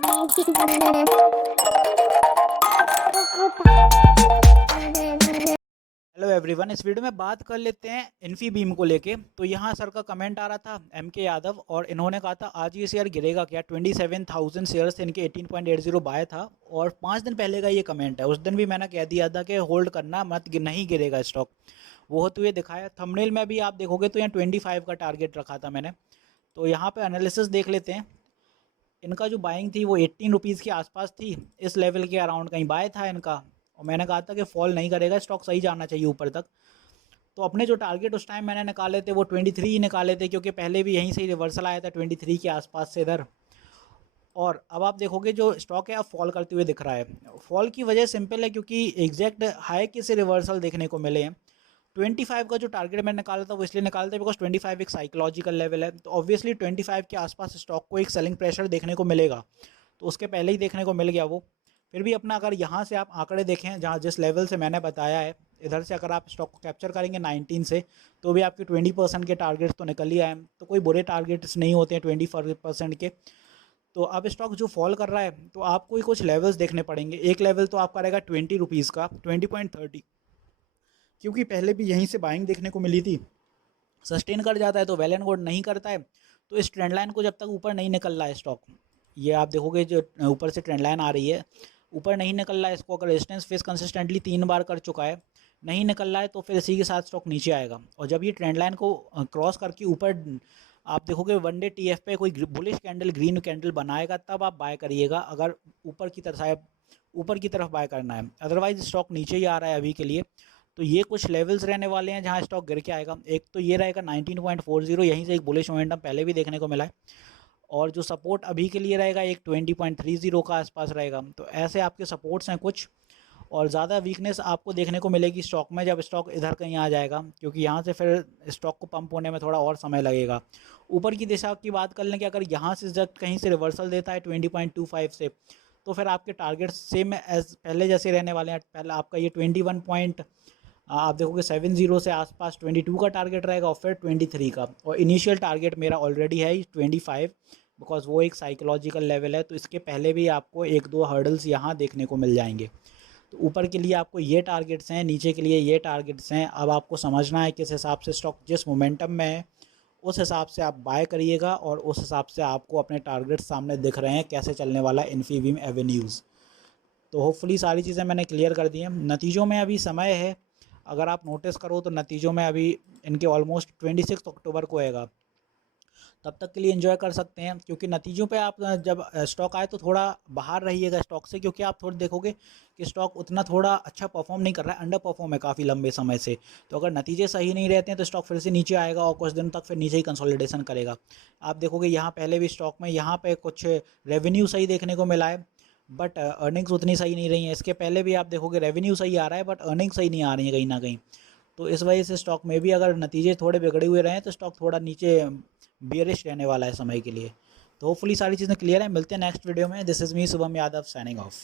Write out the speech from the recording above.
Hello everyone, इस video में बात कर लेते हैं इन्फीबीम को लेके। तो यहाँ सर का कमेंट आ रहा था एमके यादव, और इन्होंने कहा था आज ये शेयर गिरेगा क्या। 27,000 शेयर्स थे इनके, 18.80 बाय था, और 5 दिन पहले का ये कमेंट है। उस दिन भी मैंने कह दिया था कि होल्ड करना मत, नहीं गिरेगा स्टॉक। वो होते हुए दिखाया। थंबनेल में भी आप देखोगे तो यहाँ 25 का टारगेट रखा था मैंने। तो यहाँ पे एनालिसिस देख लेते हैं। इनका जो बाइंग थी वो 18 रुपीज़ के आसपास थी, इस लेवल के अराउंड कहीं बाय था इनका। और मैंने कहा था कि फॉल नहीं करेगा, स्टॉक सही जाना चाहिए ऊपर तक। तो अपने जो टारगेट उस टाइम मैंने निकाले थे वो 23 ही निकाले थे, क्योंकि पहले भी यहीं से ही रिवर्सल आया था 23 के आसपास से इधर। और अब आप देखोगे जो स्टॉक है अब फॉल करते हुए दिख रहा है। फॉल की वजह सिंपल है, क्योंकि एग्जैक्ट हाई के से रिवर्सल देखने को मिले हैं। 25 का जो टारगेट मैंने निकाला था वो इसलिए निकाला था बिकॉज 25 एक साइकोलॉजिकल लेवल है। तो ऑब्वियसली 25 के आसपास स्टॉक को एक सेलिंग प्रेशर देखने को मिलेगा। तो उसके पहले ही देखने को मिल गया वो। फिर भी अपना अगर यहाँ से आप आंकड़े देखें, जहाँ जिस लेवल से मैंने बताया है, इधर से अगर आप स्टॉक को कैप्चर करेंगे 19 से, तो भी आपके 20% के टारगेट्स तो निकल ही आए। तो कोई बुरे टारगेट्स नहीं होते हैं 20% के। तो अब स्टॉक जो फॉल कर रहा है तो आपको ही कुछ लेवल्स देखने पड़ेंगे। एक लेवल तो आपका रहेगा 20 रुपीज़ का, 20.30, क्योंकि पहले भी यहीं से बाइंग देखने को मिली थी। सस्टेन कर जाता है तो वेल एंड गुड, नहीं करता है तो इस ट्रेंड लाइन को जब तक ऊपर नहीं निकल रहा है स्टॉक, ये आप देखोगे जो ऊपर से ट्रेंड लाइन आ रही है, ऊपर नहीं निकल रहा है, इसको अगर रेजिस्टेंस फेस कंसिस्टेंटली 3 बार कर चुका है, नहीं निकल रहा है, तो फिर इसी के साथ स्टॉक नीचे आएगा। और जब ये ट्रेंड लाइन को क्रॉस करके ऊपर आप देखोगे वन डे टीएफ पे कोई बुलिश कैंडल, ग्रीन कैंडल बनाएगा, तब आप बाय करिएगा, अगर ऊपर की तरफ बाय करना है। अदरवाइज स्टॉक नीचे ही आ रहा है अभी के लिए। तो ये कुछ लेवल्स रहने वाले हैं जहां स्टॉक गिर के आएगा। एक तो ये रहेगा 19.40, यहीं से एक बुलिश मोमेंटम पहले भी देखने को मिला है। और जो सपोर्ट अभी के लिए रहेगा एक 20.30 का आसपास रहेगा। तो ऐसे आपके सपोर्ट्स हैं कुछ। और ज़्यादा वीकनेस आपको देखने को मिलेगी स्टॉक में जब स्टॉक इधर कहीं आ जाएगा, क्योंकि यहाँ से फिर स्टॉक को पंप होने में थोड़ा और समय लगेगा। ऊपर की दिशा की बात कर लें कि अगर यहाँ से जब कहीं से रिवर्सल देता है 20.25 से, तो फिर आपके टारगेट सेम एज पहले जैसे रहने वाले हैं। पहले आपका ये 21 पॉइंट आप देखोगे 70 से आसपास 22 का टारगेट रहेगा, और फिर 23 का। और इनिशियल टारगेट मेरा ऑलरेडी है 25, बिकॉज वो एक साइकोलॉजिकल लेवल है। तो इसके पहले भी आपको एक दो हर्डल्स यहाँ देखने को मिल जाएंगे। तो ऊपर के लिए आपको ये टारगेट्स हैं, नीचे के लिए ये टारगेट्स हैं। अब आपको समझना है किस हिसाब से स्टॉक जिस मोमेंटम में है उस हिसाब से आप बाय करिएगा, और उस हिसाब से आपको अपने टारगेट्स सामने दिख रहे हैं कैसे चलने वाला है इन्फीबीम एवेन्यूज़। तो होपफुली सारी चीज़ें मैंने क्लियर कर दी हैं। नतीजों में अभी समय है, अगर आप नोटिस करो तो नतीजों में अभी इनके ऑलमोस्ट 26 अक्टूबर को आएगा। तब तक के लिए एंजॉय कर सकते हैं, क्योंकि नतीजों पे आप जब स्टॉक आए तो थोड़ा बाहर रहिएगा स्टॉक से, क्योंकि आप थोड़ा देखोगे कि स्टॉक उतना थोड़ा अच्छा परफॉर्म नहीं कर रहा है, अंडर परफॉर्म है काफ़ी लंबे समय से। तो अगर नतीजे सही नहीं रहते हैं तो स्टॉक फिर से नीचे आएगा, और कुछ दिन तक फिर नीचे ही कंसोलिडेशन करेगा। आप देखोगे यहाँ पहले भी स्टॉक में यहाँ पे कुछ रेवेन्यू सही देखने को मिला है, बट अर्निंग्स उतनी सही नहीं रही हैं। इसके पहले भी आप देखोगे रेवेन्यू सही आ रहा है, बट अर्निंग्स सही नहीं आ रही है कहीं ना कहीं। तो इस वजह से स्टॉक में भी अगर नतीजे थोड़े बिगड़े हुए रहें तो स्टॉक थोड़ा नीचे बियरिश रहने वाला है समय के लिए। तो होपफुली सारी चीज़ें क्लियर हैं। मिलते हैं नेक्स्ट वीडियो में। This is me Shubham Yadav, signing off.